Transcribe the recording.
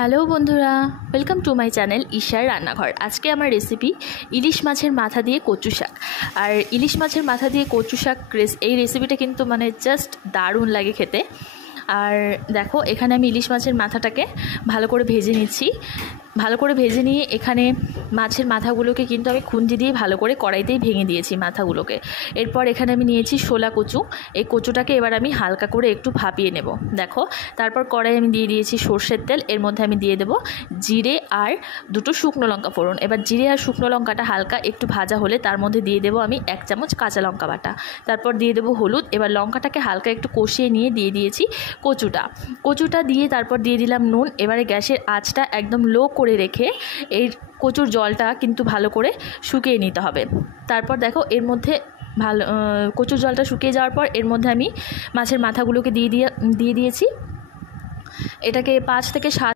Hello বন্ধুরা, welcome to my channel ঈশার রান্নাঘর। আজকে আমার রেসিপি ইলিশ মাছের মাথা দিয়ে কচু শাক। আর ইলিশ মাছের মাথা দিয়ে কচু শাক এই রেসিপিটা কিন্তু জাস্ট দারুণ লাগে খেতে। আর দেখো, এখানে আমি ইলিশ মাছের মাথাটাকে ভালো করে ভেজে নিচ্ছি। ভালো করে ভেজে নিয়ে এখানে মাছের মাথাগুলোকে কিন্তু আমি খুন্তি দিয়ে ভালো করে কড়াইতেই ভেঙে দিয়েছি মাথাগুলোকে। এরপর এখানে আমি নিয়েছি শোলা কচু। এই কচুটাকে এবার আমি হালকা করে একটু ভাপিয়ে নেব। দেখো, তারপর কড়াই আমি দিয়ে দিয়েছি সর্ষের তেল। এর মধ্যে আমি দিয়ে দেব জিরে আর দুটো শুকনো লঙ্কা ফোড়ন। এবার জিরে আর শুকনো লঙ্কাটা হালকা একটু ভাজা হলে তার মধ্যে দিয়ে দেবো আমি 1 চামচ কাঁচা লঙ্কা বাটা। তারপর দিয়ে দেবো হলুদ। এবার লঙ্কাটাকে হালকা একটু কষিয়ে নিয়ে দিয়ে দিয়েছি কচুটা দিয়ে তারপর দিয়ে দিলাম নুন। এবারে গ্যাসের আঁচটা একদম লো করে রেখে এই কচুর জলটা কিন্তু ভালো করে শুকিয়ে নিতে হবে। তারপর দেখো, এর মধ্যে কচুর জলটা শুকিয়ে যাওয়ার পর এর মধ্যে আমি মাছের মাথাগুলোকে দিয়ে দিয়েছি। এটাকে 5 থেকে 7